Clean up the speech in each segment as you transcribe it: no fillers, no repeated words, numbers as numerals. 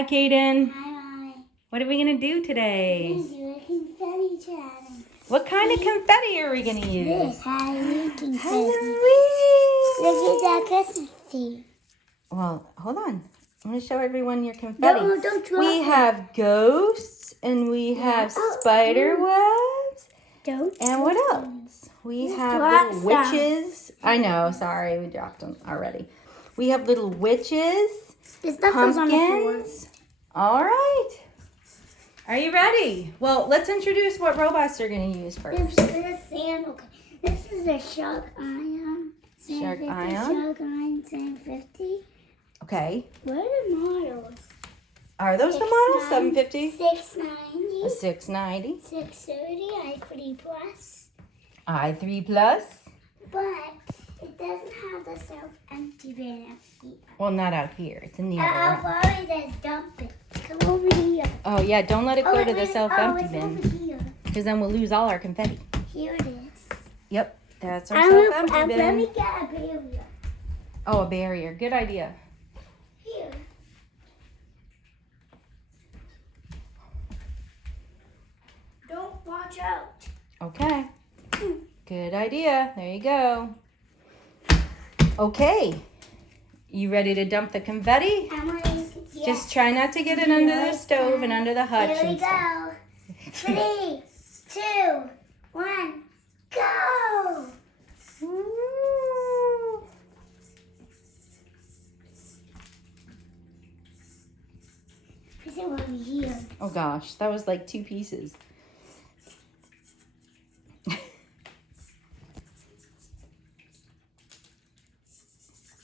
Hi, Kaden. Hi, Mommy. What are we going to do today? We're going to do a confetti challenge. What kind of confetti are we going to use? This Halloween confetti. Halloween! Look at that Christmas tree. Well, hold on. I'm going to show everyone your confetti. No, don't drop we it. have ghosts, and we have spider webs. And what else? We have little witches. I know, sorry, we dropped them already. We have little witches, pumpkins. All right. Are you ready? Well, let's introduce what robots are going to use first. This is a Shark Ion. Shark Ion? Shark Ion 750. Okay. What are the models? Are those the models? 750? 690. A 690. 630. i3 Plus. i3 Plus. But it doesn't have the self-empty bin out here. Well, not out here. It's in the other room. I'll there's dump it. Come over here. Oh, yeah. Don't let it go to the self-empty it's bin. over here. Because then we'll lose all our confetti. Here it is. Yep. That's our self-empty Let bin. me get a barrier. Oh, a barrier. Good idea. Here. Don't watch out. Okay. Good idea. There you go. Okay. You ready to dump the confetti? Yeah. Just try not to get it under the stove and under the hutch. Here we and stuff. go. 3, 2, 1, go! Woo. Put it over here. Oh gosh, that was like 2 pieces.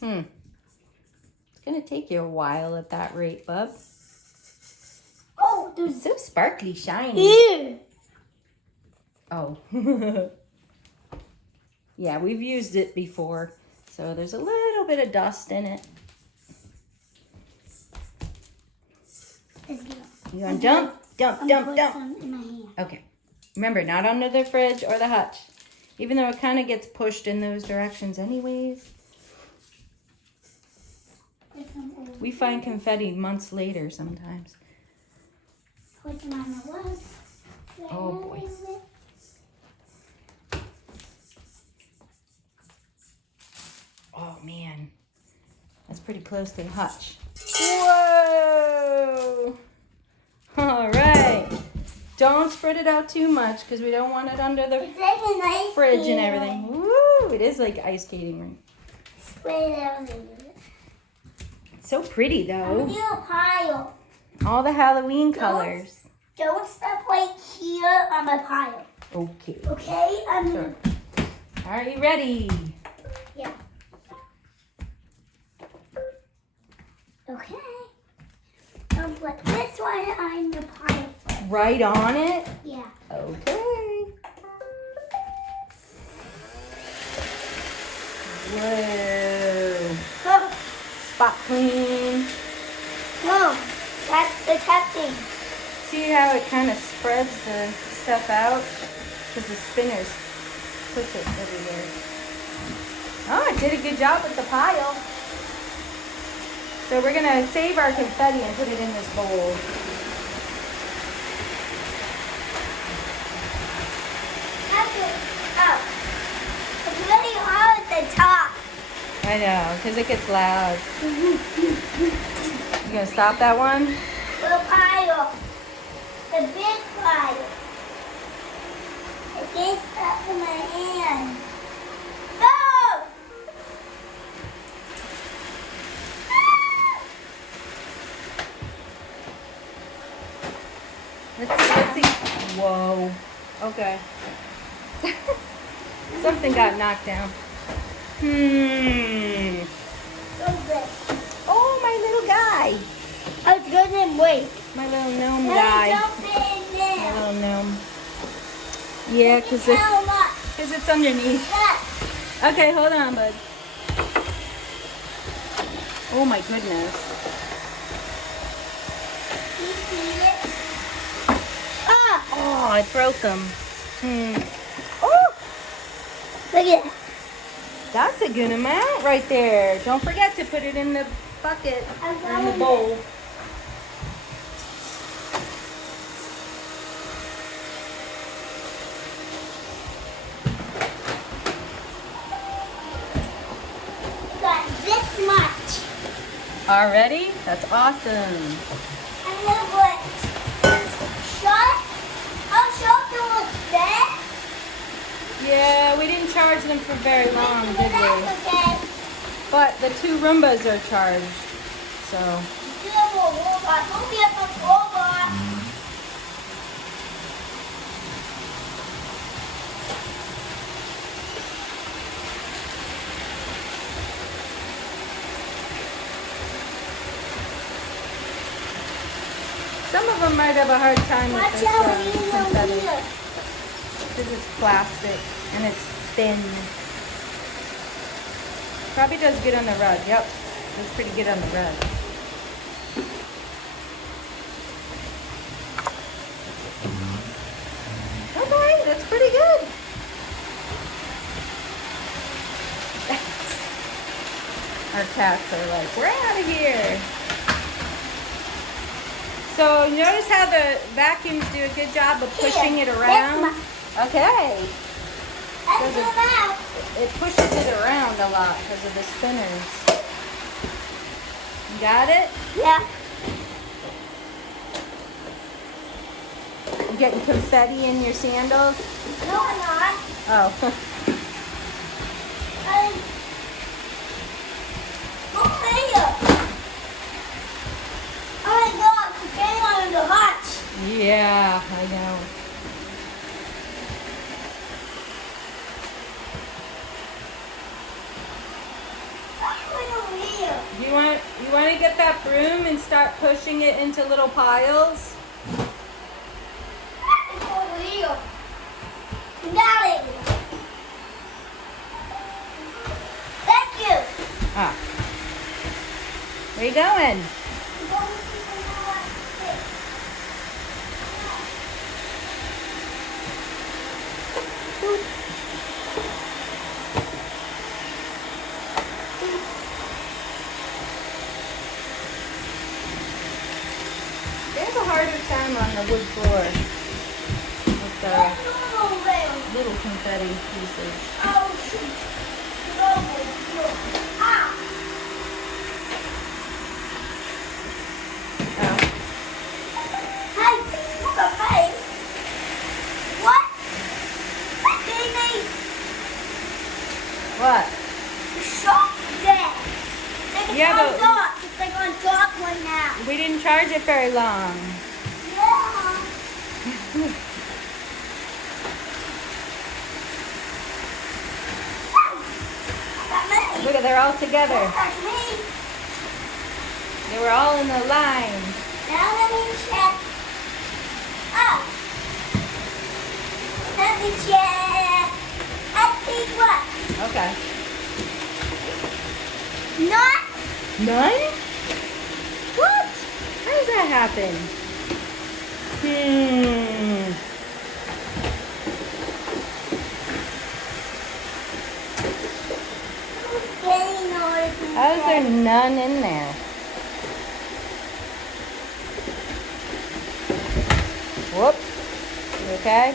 It's gonna take you a while at that rate, bub. Oh, It's so sparkly, shiny. here. Oh. Yeah, we've used it before, so there's a little bit of dust in it. You gonna dump? Dump. Some in my hand. Okay. Remember, not under the fridge or the hutch. Even though it kind of gets pushed in those directions anyways. We find confetti months later sometimes. Put some on the wall. Oh boy. Oh man. That's pretty close to the hutch. Whoa! All right. Don't spread it out too much because we don't want it under the It's like an ice fridge and skating everything. rink. Woo! It is like ice skating rink. Spread it out a little bit. It's so pretty I'm though. gonna do a pile. All the Halloween colors. Don't step right here on my pile. Okay. Okay? Sure. Are you ready? Yeah. Okay. I'll put this one on the pile. Right on it? Yeah. Okay. Whoa. Oh, Spot clean. no, that's the testing. See how it kind of spreads the stuff out? Because the spinners push it everywhere. Oh, it did a good job with the pile. So we're going to save our confetti and put it in this bowl. That's it. Oh. It's really hard at the top. I know, because it gets loud. You going to stop that one? The pile. The big pile. It gets stuck in my hand. No! Let's see. Whoa. Okay. Something got knocked down. Oh, my little guy. I was good and wait. My little gnome Let guy. me jump in My there. little gnome. Yeah, because How much? it's underneath. That. Okay, hold on, bud. Oh, my goodness. You see it? Ah! Oh, I broke them. Oh, Look at it. that's a good amount right there. Don't forget to put it in the bucket or in the bowl. Already? That's awesome. And then what? Shut? I'll shut them with that. Yeah, we didn't charge them for very long, did we? That's okay. But the 2 Roombas are charged, so. Do a robot. Don't be a robot. Some of them might have a hard time with Watch this out when you know confetti here. because it's plastic and it's thin. Probably does good on the rug. Yep, does pretty good on the rug. Okay, that's pretty good. Our cats are like, we're out of here. So notice how the vacuums do a good job of pushing it around? Okay. Let's go now. It pushes it around a lot because of the spinners. You got it? Yeah. You getting confetti in your sandals? No, I'm not. Oh. Oh my God, I'm getting on the hot. Yeah, I know. You want to get that broom and start pushing it into little piles? Over here. Got it. Thank you. Ah. Where you going? They have a harder time on the wood floor with the little confetti pieces. Oh, shoot. Ah. Oh. Hey, look at me. What? Baby. What? Shop there. Yeah, but it's like on top right now. we didn't charge it very long. Yeah. That's me. Look at, they're all together. That's me. They were all in the line. Now let me check. Oh. Let me check. I think what? Okay. Not. None? What? How does that happen? How is there none in there? Whoop. You okay?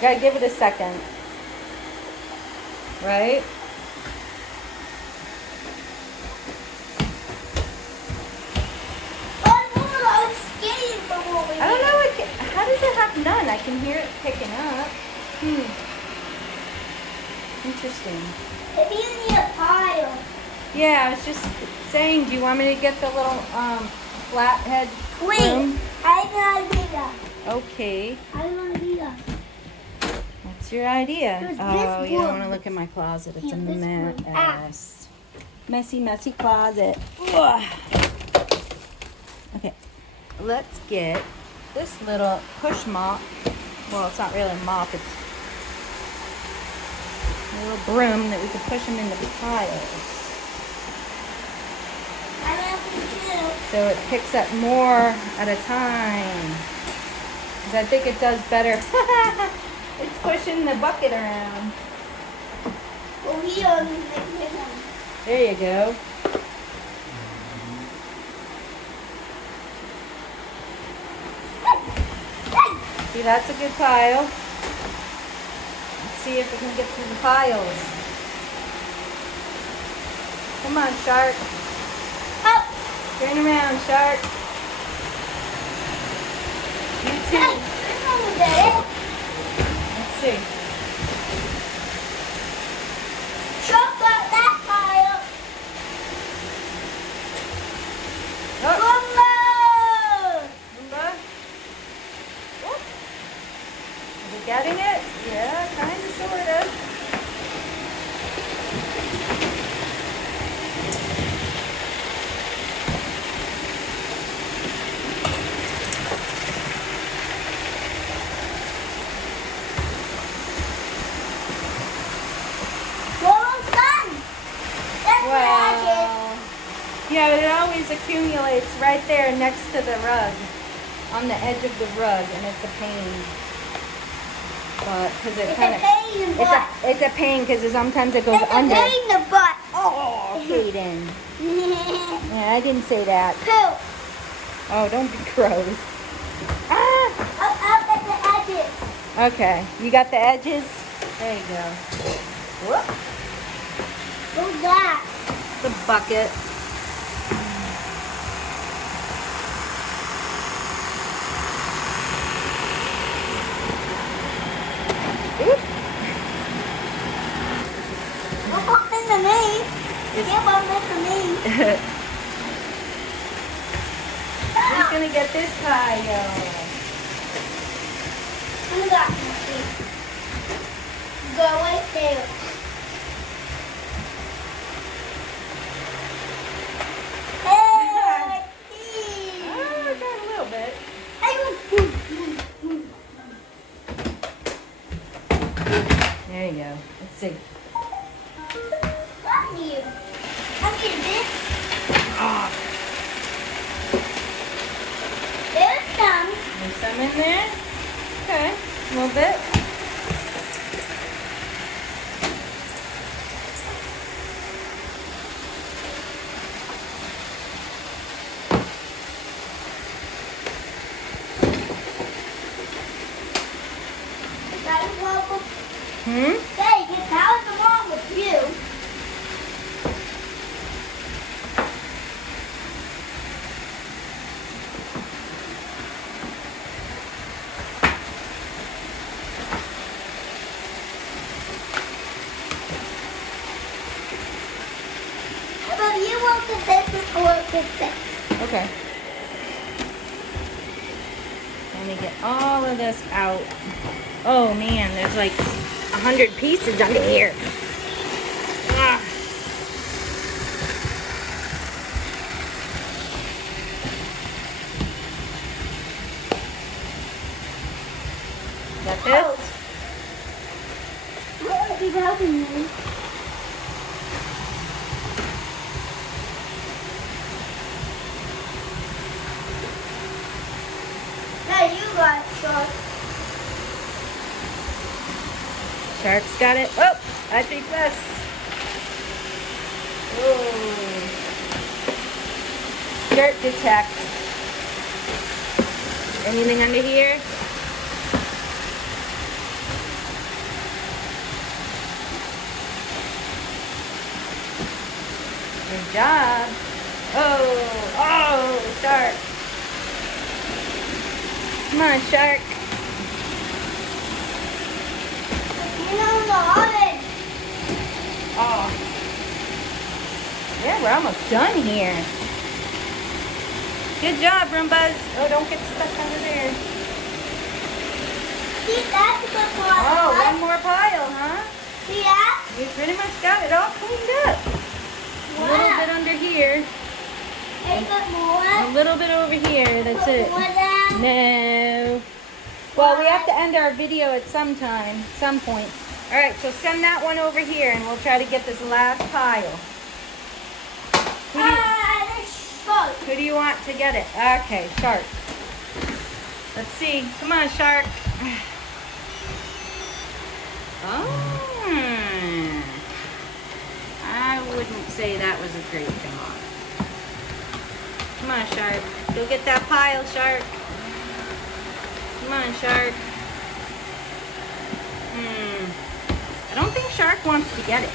Gotta give it a second. Right? I don't know. How does it have none? I can hear it picking up. Interesting. Maybe you need a pile. Yeah, I was just saying, do you want me to get the little flathead Wait, broom? I have an idea. Okay. I have an idea. What's your idea? There's Oh, this you don't one. want to look in my closet. It's a Yeah, this one. mess. Messy, messy closet. Ugh. Okay, let's get this little push mop. Well, it's not really a mop. It's a little broom that we can push them into piles. I have to So it picks up more at a time. 'Cause I think it does better. It's pushing the bucket around. go here. There you go. See, that's a good pile. Let's see if we can get through the piles. Come on, Shark. Oh. Turn around, Shark. You too. Hey, Let's see. Shark got that pile. Oh, Roomba. Roomba. Oh. Are we getting it? Yeah, kind of, sort of. Almost done. That's what I did. Wow. Yeah, but it always accumulates right there next to the rug, on the edge of the rug, and it's a pain. But because it It's kind a of, pain in the butt. it's a pain because sometimes it goes It's under. a pain in the butt. Oh, Hayden. Yeah, I didn't say that. Poo. Oh, don't be gross. Ah. Up at the edges. Okay, you got the edges. There you go. Whoop. What's that? The bucket. Oop. Don't bump into me. Can't bump into me. Who's gonna get this pile? Who got me? Go right there. Hey, Oh, I got a little bit. There you go. Let's see. Love you. I need this. Oh, There's some. there's some in there. Okay, a little bit. That is wrong with Vegas. How is it wrong with you? But you want the business or the business? Okay. Let me get all of this out. Oh man, there's like 100 pieces under here. Ah. Got this? What is helping me? Now you got short. Shark's got it. Oh, I think this. Oh. Dirt detect. Anything under here? Good job. Oh, Shark. Come on, Shark. You know the oven. Oh. Yeah, we're almost done here. Good job, Roombas. Oh, don't get stuck under there. See, that's a good one. Oh, one more pile, huh? See that? You pretty much got it all cleaned up. A little bit under here. Hey, put more. A little bit over here. That's Put it. more down. No. Well, we have to end our video at some point. All right, so send that one over here, and we'll try to get this last pile. Who do you want to get it? Okay, Shark. Let's see. Come on, Shark. Oh. I wouldn't say that was a great job. Come on, Shark. Go get that pile, Shark. Come on, Shark. I don't think Shark wants to get it.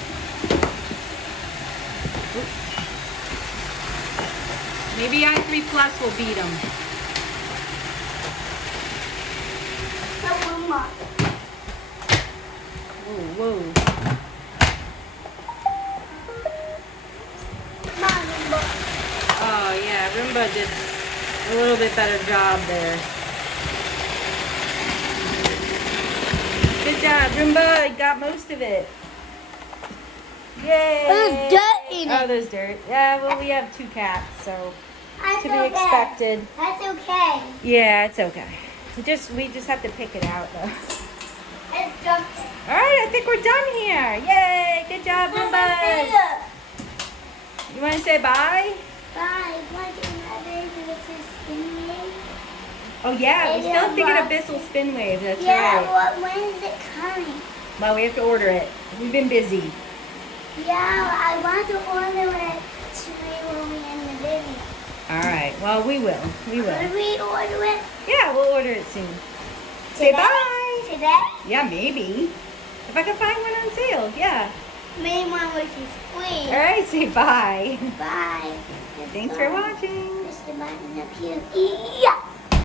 Oop. Maybe i3 Plus will beat him. Whoa, whoa. Oh yeah, Roomba did a little bit better job there. Good job, Roomba. You got most of it. Yay! There's dirt in it. Oh, there's dirt. Yeah, well, we have 2 cats, so That's to be expected. That's okay. Yeah, it's okay. We just have to pick it out, though. Let's jump it. All right, I think we're done here. Yay! Good job, Roomba. You want to say bye? Bye. Want to spin wave? Oh yeah, we're still thinking of Bissell Spin Wave. That's Yeah, right. well, when is it coming? Well, we have to order it. We've been busy. Yeah, I want to order it when we end the video. All right. Well, we will. We will. Could we order it Yeah, we'll order it soon. Say bye. today? Yeah, maybe. If I can find one on sale. Yeah. Maybe one which is free. All right. Say bye. Bye. Thanks for watching. Push the button up here. Yeah.